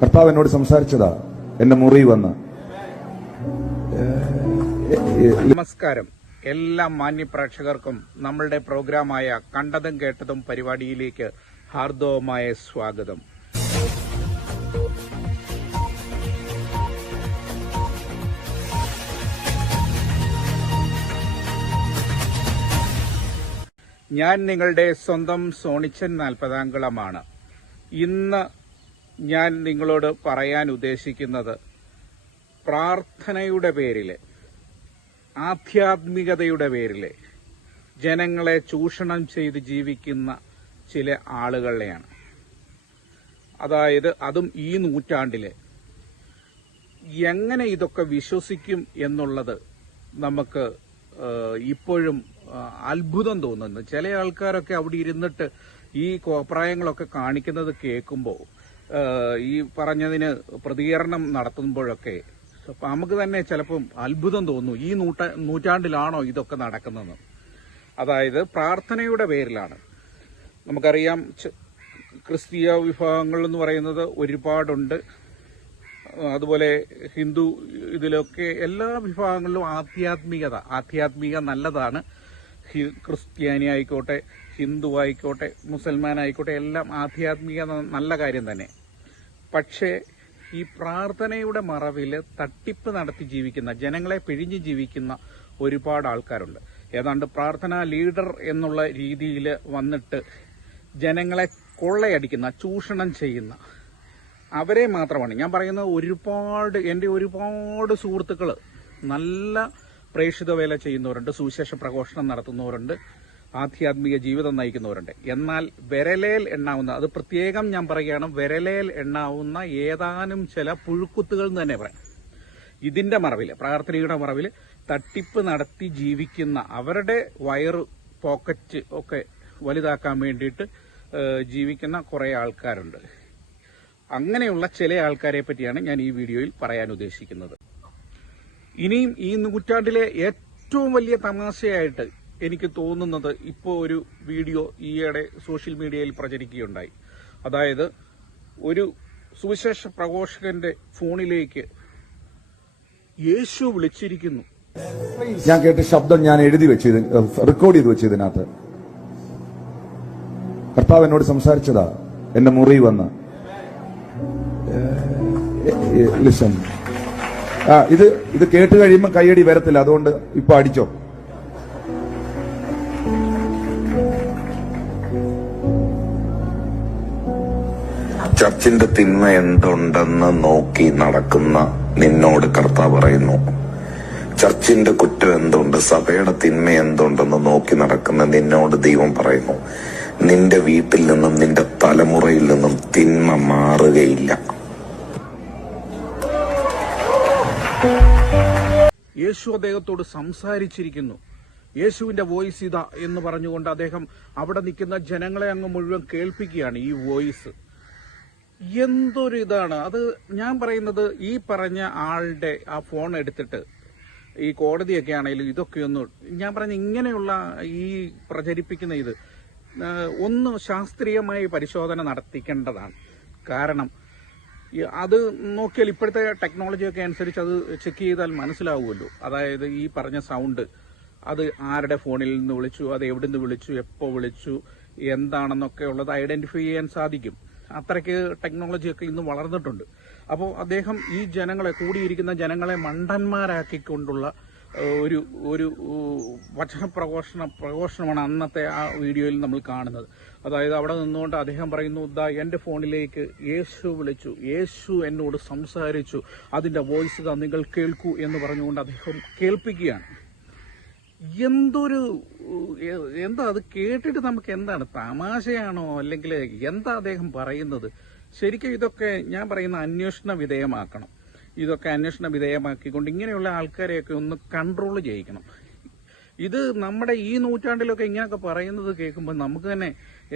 കർത്താവ് എന്നോട് സംസാരിച്ചതാ എന്റെ മുറി വന്ന്. നമസ്കാരം. എല്ലാ മാന്യപ്രേക്ഷകർക്കും നമ്മളുടെ പ്രോഗ്രാമായ കണ്ടതും കേട്ടതും പരിപാടിയിലേക്ക് ഹാർദവമായ സ്വാഗതം. ഞാൻ നിങ്ങളുടെ സ്വന്തം സോണിച്ചൻ നാൽപ്പതാംകുളമാണ്. ഇന്ന് ഞാൻ നിങ്ങളോട് പറയാൻ ഉദ്ദേശിക്കുന്നത് പ്രാർത്ഥനയുടെ പേരിൽ, ആധ്യാത്മികതയുടെ പേരിൽ ജനങ്ങളെ ചൂഷണം ചെയ്ത് ജീവിക്കുന്ന ചില ആളുകളെയാണ്. അതായത് അതും ഈ നൂറ്റാണ്ടില് എങ്ങനെ ഇതൊക്കെ വിശ്വസിക്കും എന്നുള്ളത് നമുക്ക് ഇപ്പോഴും അത്ഭുതം തോന്നുന്നു. ചില ആൾക്കാരൊക്കെ അവിടെ ഇരുന്നിട്ട് ഈ കോപ്രായങ്ങളൊക്കെ കാണിക്കുന്നത് കേൾക്കുമ്പോൾ, ഈ പറഞ്ഞതിന് പ്രതികരണം നടത്തുമ്പോഴൊക്കെ നമുക്ക് തന്നെ ചിലപ്പം അത്ഭുതം തോന്നും. ഈ നൂറ്റാണ്ടിലാണോ ഇതൊക്കെ നടക്കുന്നത്? അതായത് പ്രാർത്ഥനയുടെ പേരിലാണ്. നമുക്കറിയാം, ക്രിസ്തീയ വിഭാഗങ്ങൾ എന്ന് പറയുന്നത് ഒരുപാടുണ്ട്. അതുപോലെ ഹിന്ദു ഇതിലൊക്കെ എല്ലാ വിഭാഗങ്ങളിലും ആധ്യാത്മിക നല്ലതാണ്. ക്രിസ്ത്യാനി ആയിക്കോട്ടെ, ഹിന്ദു ആയിക്കോട്ടെ, മുസൽമാൻ ആയിക്കോട്ടെ, എല്ലാം ആധ്യാത്മിക നല്ല കാര്യം തന്നെ. പക്ഷേ ഈ പ്രാർത്ഥനയുടെ മറവിൽ തട്ടിപ്പ് നടത്തി ജീവിക്കുന്ന, ജനങ്ങളെ പിഴിഞ്ഞ് ജീവിക്കുന്ന ഒരുപാട് ആൾക്കാരുണ്ട്. ഏതാണ്ട് പ്രാർത്ഥനാ ലീഡർ എന്നുള്ള രീതിയിൽ വന്നിട്ട് ജനങ്ങളെ കൊള്ളയടിക്കുന്ന, ചൂഷണം ചെയ്യുന്ന അവരെ മാത്രമാണ് ഞാൻ പറയുന്നത്. എൻ്റെ ഒരുപാട് സുഹൃത്തുക്കൾ നല്ല പ്രേക്ഷിത വേല ചെയ്യുന്നവരുണ്ട്, സുവിശേഷ പ്രഘോഷണം നടത്തുന്നവരുണ്ട്, ആധ്യാത്മിക ജീവിതം നയിക്കുന്നവരുണ്ട്. എന്നാൽ വിരലേൽ എണ്ണാവുന്ന, അത് പ്രത്യേകം ഞാൻ പറയുകയാണ്, വിരലേൽ എണ്ണാവുന്ന ഏതാനും ചില പുഴുക്കുത്തുകൾ എന്ന് തന്നെ പറയാം. ഇതിന്റെ മറവിൽ, പ്രാർത്ഥനയുടെ മറവിൽ തട്ടിപ്പ് നടത്തി ജീവിക്കുന്ന, അവരുടെ വയറ് പോക്കറ്റ് ഒക്കെ വലുതാക്കാൻ വേണ്ടിയിട്ട് ജീവിക്കുന്ന കുറെ ആൾക്കാരുണ്ട്. അങ്ങനെയുള്ള ചില ആൾക്കാരെ പറ്റിയാണ് ഞാൻ ഈ വീഡിയോയിൽ പറയാൻ ഉദ്ദേശിക്കുന്നത്. ഇനിയും ഈ നൂറ്റാണ്ടിലെ ഏറ്റവും വലിയ തമാശയായിട്ട് എനിക്ക് തോന്നുന്നത്, ഇപ്പോൾ ഒരു വീഡിയോ ഈയിടെ സോഷ്യൽ മീഡിയയിൽ പ്രചരിക്കുകയുണ്ടായി. അതായത് ഒരു സുവിശേഷ പ്രഘോഷകന്റെ ഫോണിലേക്ക് യേശു വിളിച്ചിരിക്കുന്നു. ഞാൻ കേട്ട ശബ്ദം ഞാൻ റെക്കോർഡ് ചെയ്ത് വെച്ചു. ഇതിനകത്ത് കർത്താവ് എന്നോട് സംസാരിച്ചതാ എന്റെ മുറി വന്ന്. ലിസൺ, ഇത് കേട്ട് കഴിയുമ്പോൾ കൈയടി വരത്തില്ല, അതുകൊണ്ട് ഇപ്പൊ അടിച്ചോ. ചർച്ചിന്റെ തിന്മ എന്തുണ്ടെന്ന് നോക്കി നടക്കുന്ന നിന്നോട് കർത്താവ് പറയുന്നു. ചർച്ചിന്റെ കുറ്റം എന്തുണ്ട്, സഭയുടെ തിന്മ എന്തുണ്ടെന്ന് നോക്കി നടക്കുന്ന നിന്നോട് ദൈവം പറയുന്നു, നിന്റെ വീട്ടിൽ നിന്നും നിന്റെ തലമുറയിൽ നിന്നും തിന്മ മാറുകയില്ല. യേശു അദ്ദേഹത്തോട് സംസാരിച്ചിരിക്കുന്നു. യേശുവിന്റെ വോയിസ് ഇതാ എന്ന് പറഞ്ഞുകൊണ്ട് അദ്ദേഹം അവിടെ നിൽക്കുന്ന ജനങ്ങളെ അങ്ങ് മുഴുവൻ കേൾപ്പിക്കുകയാണ് ഈ വോയിസ്. എന്തൊരു ഇതാണ് അത്! ഞാൻ പറയുന്നത്, ഈ പറഞ്ഞ ആളുടെ ആ ഫോൺ എടുത്തിട്ട് ഈ കോടതിയൊക്കെ ആണെങ്കിലും ഇതൊക്കെ ഞാൻ പറഞ്ഞ ഇങ്ങനെയുള്ള ഈ പ്രചരിപ്പിക്കുന്ന ഇത് ഒന്ന് ശാസ്ത്രീയമായി പരിശോധന നടത്തിക്കേണ്ടതാണ്. കാരണം അത് നോക്കിയാൽ ഇപ്പോഴത്തെ ടെക്നോളജിയൊക്കെ അനുസരിച്ച് അത് ചെക്ക് ചെയ്താൽ മനസ്സിലാവുമല്ലോ. അതായത് ഈ പറഞ്ഞ സൗണ്ട് അത് ആരുടെ ഫോണിൽ നിന്ന് വിളിച്ചു, അത് എവിടെ നിന്ന് വിളിച്ചു, എപ്പോൾ വിളിച്ചു, എന്താണെന്നൊക്കെ ഉള്ളത് ഐഡന്റിഫൈ ചെയ്യാൻ സാധിക്കും. അത്രയ്ക്ക് ടെക്നോളജിയൊക്കെ ഇന്ന് വളർന്നിട്ടുണ്ട്. അപ്പോൾ അദ്ദേഹം ഈ ജനങ്ങളെ, കൂടിയിരിക്കുന്ന ജനങ്ങളെ മണ്ടന്മാരാക്കിക്കൊണ്ടുള്ള ഒരു വചന പ്രഘോഷണമാണ് അന്നത്തെ ആ വീഡിയോയിൽ നമ്മൾ കാണുന്നത്. അതായത് അവിടെ നിന്നുകൊണ്ട് അദ്ദേഹം പറയുന്നു, ദാ എന്റെ ഫോണിലേക്ക് യേശു വിളിച്ചു, യേശു എന്നോട് സംസാരിച്ചു, അതിന്റെ വോയിസ് ഇതാ നിങ്ങൾ കേൾക്കൂ എന്ന് പറഞ്ഞുകൊണ്ട് അദ്ദേഹം കേൾപ്പിക്കുകയാണ്. എന്താ അത് കേട്ടിട്ട് നമുക്ക് എന്താണ്, തമാശയാണോ അല്ലെങ്കിൽ എന്താ അദ്ദേഹം പറയുന്നത്? ശരിക്കും ഇതൊക്കെ ഞാൻ പറയുന്ന അന്വേഷണ വിധേയമാക്കണം. ഇതൊക്കെ അന്വേഷണ വിധേയമാക്കിക്കൊണ്ട് ഇങ്ങനെയുള്ള ആൾക്കാരെയൊക്കെ ഒന്ന് കൺട്രോൾ ചെയ്യിക്കണം. ഇത് നമ്മുടെ ഈ നൂറ്റാണ്ടിലൊക്കെ ഇങ്ങനെയൊക്കെ പറയുന്നത് കേൾക്കുമ്പോൾ നമുക്ക് തന്നെ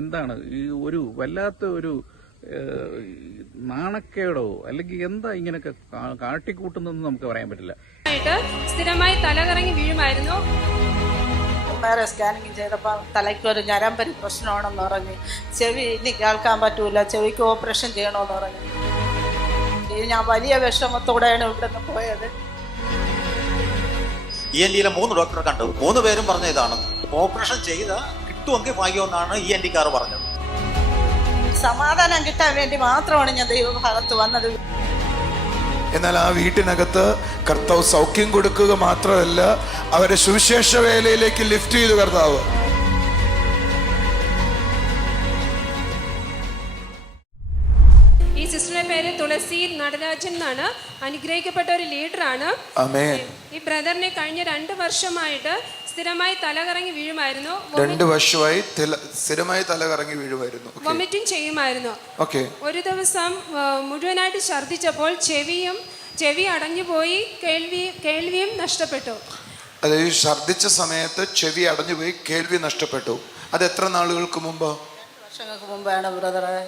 എന്താണ് ഈ ഒരു വല്ലാത്ത ഒരു നാണക്കേടോ അല്ലെങ്കിൽ എന്താ ഇങ്ങനെയൊക്കെ കാട്ടിക്കൂട്ടുന്നതെന്ന് നമുക്ക് പറയാൻ പറ്റില്ല. സ്ഥിരമായി തലകറങ്ങി വീഴുമായിരുന്നു. സ്കാനിങ് ചെയ്തപ്പോൾ തലയ്ക്ക് ഒരു ഞരമ്പരി പ്രശ്നമാണെന്ന് പറഞ്ഞ്, ചെവി ഇനി കേൾക്കാൻ പറ്റൂല, ചെവിക്ക് ഓപ്പറേഷൻ ചെയ്യണമെന്ന് പറഞ്ഞു. ഞാൻ വലിയ വിഷമത്തോടെയാണ് ഇവിടെ നിന്ന് പോയത്. ENTയിലെ 3 ഡോക്ടറെ കണ്ടു. 3 പേരും പറഞ്ഞ ഇതാണ്, ഓപ്പറേഷൻ ചെയ്ത കിട്ടുമെങ്കിൽ ഭാഗ്യമെന്നാണ് ENTക്കാർ പറഞ്ഞത്. സമാധാനം കിട്ടാൻ വേണ്ടി മാത്രമാണ് ഞാൻ ദൈവഭാഗത്ത് വന്നത്. എന്നാൽ ആ വീട്ടിനകത്ത് കർത്താവ് സൗഖ്യം കൊടുക്കുക മാത്രമല്ല, അവരെ സുവിശേഷ വേലയിലേക്ക് ലിഫ്റ്റ് ചെയ്തു കർത്താവ്. ഈ സിസ്റ്ററുടെ പേര് തുളസി നടരാജൻ എന്നാണ്. അനുഗ്രഹിക്കപ്പെട്ട ഒരു ലീഡറാണ്. ആമേൻ. ഈ ബ്രദറിനെ കഴിഞ്ഞ 2 വർഷമായിട്ട് സ്ഥിരമായി തലകറങ്ങി വീഴുമായിരുന്നു. 2 വർഷമായി സ്ഥിരമായി തലകറങ്ങി വീഴുമായിരുന്നു. വൊമിറ്റിംഗ് ചെയ്യുമായിരുന്നു. ഓക്കെ. ഒരു ദിവസം മുഴുവനായിട്ട് ഛർദ്ദിച്ചപ്പോൾ ചെവി അടഞ്ഞുപോയി, കേൾവിയും നഷ്ടപ്പെട്ടു. അതായത് ഛർദ്ദിച്ച സമയത്ത് ചെവി അടഞ്ഞുപോയി, കേൾവി നഷ്ടപ്പെട്ടു. അത് എത്ര നാളുകൾക്ക് മുമ്പ്? 2 വർഷങ്ങൾക്ക് മുമ്പാണ് ബ്രദറെ.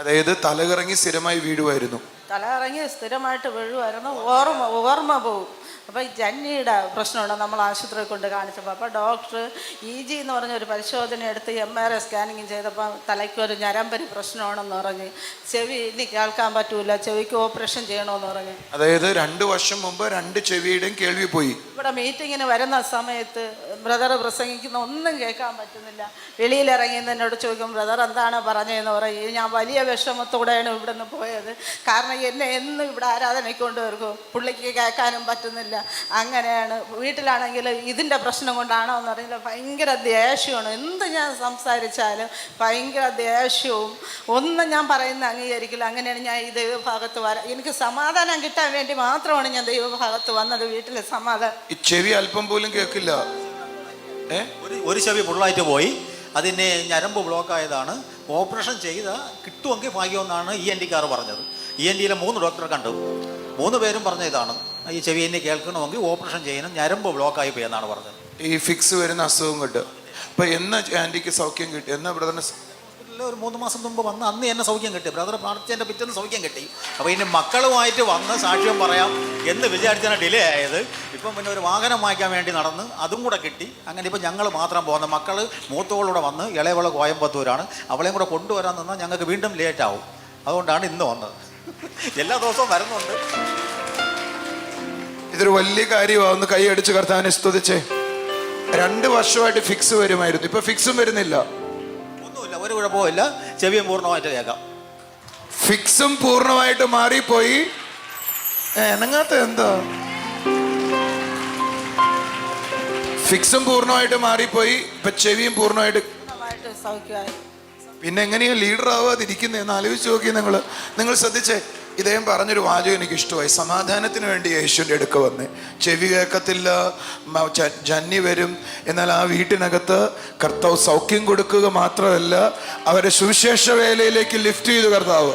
അതായത് തലകറങ്ങി സ്ഥിരമായി വീഴുമായിരുന്നു. തലകറങ്ങി സ്ഥിരമായിട്ട് വീഴുമായിരുന്നു. ഓർമ്മ പോവും. അപ്പോൾ ഈ ജന്നിയുടെ പ്രശ്നമുണ്ട്. നമ്മൾ ആശുപത്രിയിൽ കൊണ്ട് കാണിച്ചപ്പോൾ അപ്പോൾ ഡോക്ടർ EG എന്ന് പറഞ്ഞൊരു പരിശോധന എടുത്ത് MRI സ്കാനിങ് ചെയ്തപ്പോൾ തലയ്ക്കൊരു ഞരമ്പരി പ്രശ്നമാണെന്ന് പറഞ്ഞ്, ചെവി ഇനി കേൾക്കാൻ പറ്റൂല, ചെവിക്ക് ഓപ്പറേഷൻ ചെയ്യണമെന്ന് പറഞ്ഞ്. അതായത് 2 വർഷം മുമ്പ് 2 ചെവിയുടെയും കേൾവി പോയി. ഇവിടെ മീറ്റിങ്ങിന് വരുന്ന സമയത്ത് ബ്രദർ പ്രസംഗിക്കുന്ന ഒന്നും കേൾക്കാൻ പറ്റുന്നില്ല. വെളിയിലിറങ്ങി എന്നോട് ചോദിക്കും, ബ്രദർ എന്താണ് പറഞ്ഞതെന്ന് പറയും. ഞാൻ വലിയ വിഷമത്തോടെയാണ് ഇവിടെ നിന്ന് പോയത്. കാരണം എന്നെ എന്നും ഇവിടെ ആരാധനയ്ക്ക് കൊണ്ടുവരും, പുള്ളിക്ക് കേൾക്കാനും പറ്റുന്നില്ല. അങ്ങനെയാണ്. വീട്ടിലാണെങ്കിൽ ഇതിൻ്റെ പ്രശ്നം കൊണ്ടാണോ എന്നറിയില്ല, ഭയങ്കര ദേഷ്യമാണ്. എന്ത് ഞാൻ സംസാരിച്ചാലും ഭയങ്കര ദേഷ്യവും, ഒന്നും ഞാൻ പറയുന്ന അംഗീകരിക്കില്ല. അങ്ങനെയാണ് ഞാൻ ഈ ദൈവഭാഗത്ത് എനിക്ക് സമാധാനം കിട്ടാൻ വേണ്ടി മാത്രമാണ് ഞാൻ ദൈവഭാഗത്ത് വന്നത്. വീട്ടിലെ സമാധാനം. ഈ ചെവി അല്പം പോലും കേൾക്കില്ല. ഒരു ചെവി ഫുള്ളായിട്ട് പോയി. അതിന് ഞരമ്പ് ബ്ലോക്ക് ആയതാണ്. ഓപ്പറേഷൻ ചെയ്ത കിട്ടുമെങ്കിൽ ഭാഗ്യമെന്നാണ് ENTക്കാർ പറഞ്ഞത്. ENTയിലെ 3 ഡോക്ടറെ കണ്ടു. 3 പേരും പറഞ്ഞ ഇതാണ്, ഈ ചെവി എന്നെ കേൾക്കണമെങ്കിൽ ഓപ്പറേഷൻ ചെയ്യണം, ഞരമ്പ് ബ്ലോക്കായി പോയി എന്നാണ് പറഞ്ഞത്. ഈ ഫിക്സ് വരുന്ന അസുഖം കൊണ്ട്. അപ്പൊ എന്ന് ആന്റിക്ക് സൗഖ്യം കിട്ടി? എന്നാ ബ്രദറിന്? ഒരു 3 മാസം മുമ്പ് വന്ന് അന്ന് എന്നെ സൗഖ്യം കിട്ടി. ബ്രദർ പ്രാർത്ഥിച്ചതിൻ്റെ പിറ്റേന്ന് സൗഖ്യം കിട്ടി. അപ്പോൾ ഇനി മക്കളുമായിട്ട് വന്ന് സാക്ഷ്യം പറയാം എന്ന് വിചാരിച്ചാണ് ഡിലേ ആയത്. ഇപ്പം പിന്നെ ഒരു വാഹനം വാങ്ങിക്കാൻ വേണ്ടി നടന്ന് അതും കൂടെ കിട്ടി. അങ്ങനെ ഇപ്പം ഞങ്ങൾ മാത്രം പോകുന്ന, മക്കൾ മൂത്തവളൂടെ വന്ന്, ഇളയവള് കോയമ്പത്തൂരാണ്, അവളെയും കൂടെ കൊണ്ടുവരാൻ നിന്നാൽ ഞങ്ങൾക്ക് വീണ്ടും ലേറ്റ് ആവും. അതുകൊണ്ടാണ് ഇന്ന് വന്നത്. എല്ലാ ദിവസവും വരുന്നുണ്ട്. ഇതൊരു വലിയ കാര്യമാവുന്ന കൈ അടിച്ച് കർത്താവിനെ സ്തുതിച്ചേ. 2 വർഷമായിട്ട് ഫിക്സ് വരുമായിരുന്നു, ഇപ്പൊ ഫിക്സും വരുന്നില്ല. ഒന്നുമില്ല, ഒരു കുഴപ്പമില്ല. ചെവിയും പൂർണ്ണമായിട്ട് കേൾക്കാം. ഫിക്സും പൂർണ്ണമായിട്ട് മാറിപ്പോയി. എനങ്ങാത്ത എന്താ? ഫിക്സും പൂർണ്ണമായിട്ട് മാറിപ്പോയി, ഇപ്പൊ ചെവിയും പൂർണ്ണമായിട്ട് സൗഖ്യമായി. പിന്നെ എങ്ങനെയാ ലീഡർ ആവാതിരിക്കുന്നതെന്ന് ആലോചിച്ച് നോക്കി. നിങ്ങൾ ശ്രദ്ധിച്ചേ. ഇദ്ദേഹം പറഞ്ഞൊരു വാചകം എനിക്ക് ഇഷ്ടമായി. സമാധാനത്തിന് വേണ്ടി യേശുവിൻ്റെ അടുക്ക വന്നേ. ചെവി കേൾക്കത്തില്ല, ജന്നി വരും. എന്നാൽ ആ വീട്ടിനകത്ത് കർത്താവ് സൗഖ്യം കൊടുക്കുക മാത്രമല്ല, അവരെ സുവിശേഷ വേലയിലേക്ക് ലിഫ്റ്റ് ചെയ്തു കർത്താവ്.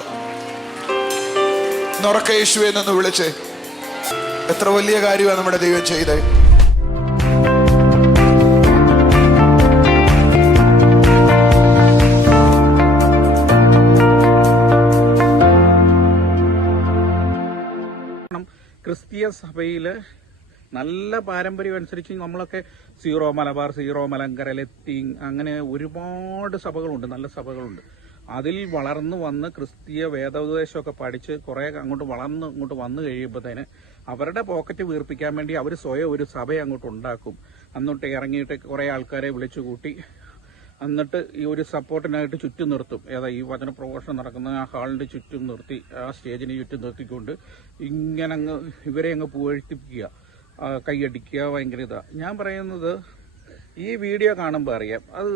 നൊറക്ക യേശുവെ എന്നൊന്ന് വിളിച്ചേ. എത്ര വലിയ കാര്യമാണ് നമ്മുടെ ദൈവം ചെയ്തേ. ക്രിസ്തീയ സഭയിൽ നല്ല പാരമ്പര്യം അനുസരിച്ച് നമ്മളൊക്കെ സീറോ മലബാർ, സീറോ മലങ്കര, ലത്തീൻ, അങ്ങനെ ഒരുപാട് സഭകളുണ്ട്, നല്ല സഭകളുണ്ട്. അതിൽ വളർന്നു വന്ന് ക്രിസ്തീയ വേദോപദേശമൊക്കെ പഠിച്ച് കുറേ അങ്ങോട്ട് ഇങ്ങോട്ട് വന്നു കഴിയുമ്പോഴത്തേന് അവരുടെ പോക്കറ്റ് വീർപ്പിക്കാൻ വേണ്ടി അവർ സ്വയം ഒരു സഭ അങ്ങോട്ട് ഉണ്ടാക്കും. എന്നിട്ട് ഇറങ്ങിയിട്ട് കുറേ ആൾക്കാരെ വിളിച്ചു കൂട്ടി, എന്നിട്ട് ഈ ഒരു സപ്പോർട്ടിനായിട്ട് ചുറ്റും നിർത്തും. ഈ വചന പ്രഘോഷണം നടക്കുന്ന ആ ഹാളിന്റെ ചുറ്റും നിർത്തി, ആ സ്റ്റേജിന് ചുറ്റും നിർത്തിക്കൊണ്ട് ഇങ്ങനെ ഇവരെ അങ്ങ് പുകഴ്ത്തിപ്പിക്കുക, കൈയടിക്കുക, ഭയങ്കര ഇതാ. ഞാൻ പറയുന്നത്, ഈ വീഡിയോ കാണുമ്പോൾ അറിയാം അത്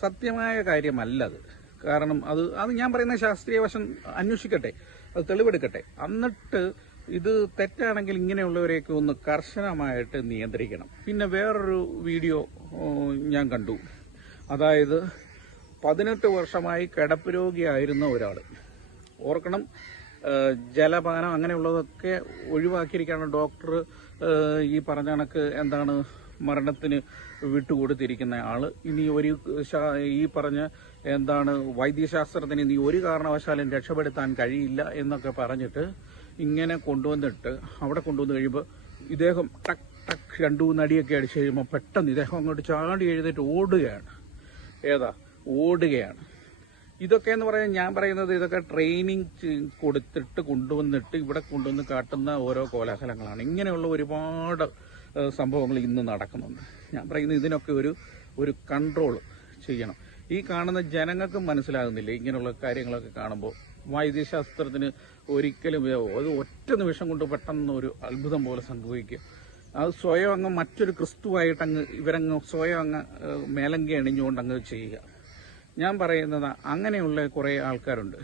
സത്യമായ കാര്യമല്ലത്. കാരണം അത് ഞാൻ പറയുന്ന ശാസ്ത്രീയ വശം അന്വേഷിക്കട്ടെ, അത് തെളിവെടുക്കട്ടെ. എന്നിട്ട് ഇത് തെറ്റാണെങ്കിൽ ഇങ്ങനെയുള്ളവരെയൊക്കെ ഒന്ന് കർശനമായിട്ട് നിയന്ത്രിക്കണം. പിന്നെ വേറൊരു വീഡിയോ ഞാൻ കണ്ടു. അതായത് 18 വർഷമായി കിടപ്പ് രോഗിയായിരുന്ന ഒരാൾ, ഓർക്കണം, ജലപാനം അങ്ങനെയുള്ളതൊക്കെ ഒഴിവാക്കിയിരിക്കുകയാണ് ഡോക്ടർ ഈ പറഞ്ഞ കണക്ക് എന്താണ് മരണത്തിന് വിട്ടുകൊടുത്തിരിക്കുന്ന ആള്. ഇനി ഈ പറഞ്ഞ എന്താണ് വൈദ്യശാസ്ത്രത്തിന് ഇനി ഒരു കാരണവശാലും രക്ഷപ്പെടുത്താൻ കഴിയില്ല എന്നൊക്കെ പറഞ്ഞിട്ട് ഇങ്ങനെ കൊണ്ടുവന്നിട്ട് അവിടെ കൊണ്ടുവന്ന് കഴിയുമ്പോൾ ഇദ്ദേഹം ടക്ക് ടക്ക് 2-3 അടിയൊക്കെ അടിച്ചു കഴിയുമ്പോൾ പെട്ടെന്ന് ഇദ്ദേഹം അങ്ങോട്ട് ചാടി എഴുന്നേറ്റ് ഓടുകയാണ്. ഓടുകയാണ്. ഇതൊക്കെ എന്ന് പറയാൻ ഞാൻ പറയുന്നത് ഇതൊക്കെ ട്രെയിനിങ് കൊടുത്തിട്ട് കൊണ്ടുവന്നിട്ട് ഇവിടെ കൊണ്ടുവന്ന് കാട്ടുന്ന ഓരോ കോലാഹലങ്ങളാണ്. ഇങ്ങനെയുള്ള ഒരുപാട് സംഭവങ്ങൾ ഇന്ന് നടക്കുന്നുണ്ട്. ഞാൻ പറയുന്നത് ഇതിനൊക്കെ ഒരു കൺട്രോൾ ചെയ്യണം. ഈ കാണുന്ന ജനങ്ങൾക്കും മനസ്സിലാകുന്നില്ല ഇങ്ങനെയുള്ള കാര്യങ്ങളൊക്കെ കാണുമ്പോൾ. വൈദ്യശാസ്ത്രത്തിന് ഒരിക്കലും അത് ഒറ്റ നിമിഷം കൊണ്ട് പെട്ടെന്ന് ഒരു അത്ഭുതം പോലെ സംഭവിക്കുക. അത് സ്വയം അങ്ങ് മറ്റൊരു ക്രിസ്തുവായിട്ട് ഇവരങ്ങ് സ്വയം അങ്ങ് മേലങ്കി അണിഞ്ഞുകൊണ്ട് അങ്ങ് ചെയ്യുക. ഞാൻ പറയുന്നത് അങ്ങനെയുള്ള കുറേ ആൾക്കാരുണ്ട്.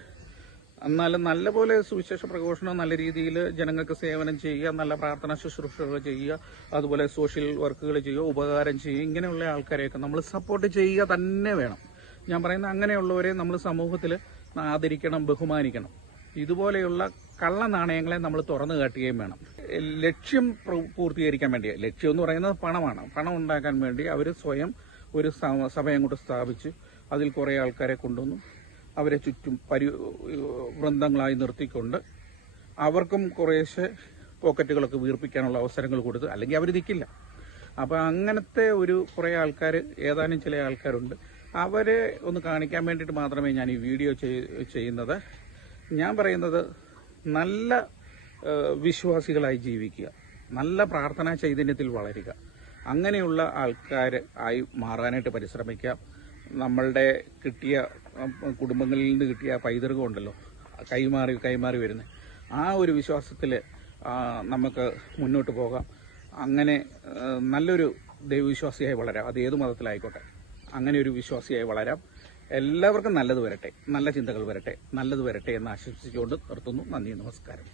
എന്നാലും നല്ലപോലെ സുവിശേഷ പ്രഘോഷണം, നല്ല രീതിയിൽ ജനങ്ങൾക്ക് സേവനം ചെയ്യുക, നല്ല പ്രാർത്ഥന ശുശ്രൂഷകൾ ചെയ്യുക, അതുപോലെ സോഷ്യൽ വർക്കുകൾ ചെയ്യുക, ഉപകാരം ചെയ്യുക, ഇങ്ങനെയുള്ള ആൾക്കാരെയൊക്കെ നമ്മൾ സപ്പോർട്ട് ചെയ്യുക തന്നെ വേണം. ഞാൻ പറയുന്നത് അങ്ങനെയുള്ളവരെ നമ്മൾ സമൂഹത്തിൽ ആദരിക്കണം, ബഹുമാനിക്കണം. ഇതുപോലെയുള്ള കള്ള നാണയങ്ങളെ നമ്മൾ തുറന്നു കാട്ടുകയും വേണം. ലക്ഷ്യം പൂർത്തീകരിക്കാൻ വേണ്ടി, ലക്ഷ്യം എന്ന് പറയുന്നത് പണമാണ്. പണം ഉണ്ടാക്കാൻ വേണ്ടി അവർ സ്വയം ഒരു സഭ അങ്ങോട്ട് സ്ഥാപിച്ച് അതിൽ കുറേ ആൾക്കാരെ കൊണ്ടുവന്നു അവരെ ചുറ്റും വൃന്ദങ്ങളായി നിർത്തിക്കൊണ്ട് അവർക്കും കുറേശ്ശെ പോക്കറ്റുകളൊക്കെ വീർപ്പിക്കാനുള്ള അവസരങ്ങൾ കൊടുത്ത്, അല്ലെങ്കിൽ അവർ നിൽക്കില്ല. അപ്പം അങ്ങനത്തെ കുറേ ആൾക്കാർ, ഏതാനും ചില ആൾക്കാരുണ്ട്. അവരെ ഒന്ന് കാണിക്കാൻ വേണ്ടിയിട്ട് മാത്രമേ ഞാൻ ഈ വീഡിയോ ചെയ്യുന്നത്. ഞാൻ പറയുന്നത് നല്ല വിശ്വാസികളായി ജീവിക്കുക, നല്ല പ്രാർത്ഥനാ ചൈതന്യത്തിൽ വളരുക, അങ്ങനെയുള്ള ആൾക്കാർ ആയി മാറാനായിട്ട് പരിശ്രമിക്കുക. നമ്മളുടെ കിട്ടിയ കുടുംബങ്ങളിൽ നിന്ന് കിട്ടിയ പൈതൃകം ഉണ്ടല്ലോ, കൈമാറി വരുന്നത്, ആ ഒരു വിശ്വാസത്തിൽ നമുക്ക് മുന്നോട്ട് പോകാം. അങ്ങനെ നല്ലൊരു ദൈവവിശ്വാസിയായി വളരാം. അത് ഏത് മതത്തിലായിക്കോട്ടെ, അങ്ങനെ ഒരു വിശ്വാസിയായി വളരാം. എല്ലാവർക്കും നല്ലത് വരട്ടെ, നല്ല ചിന്തകൾ വരട്ടെ, നല്ലത് വരട്ടെ എന്ന് ആശംസിച്ചുകൊണ്ട് നിർത്തുന്നു. നന്ദി, നമസ്കാരം.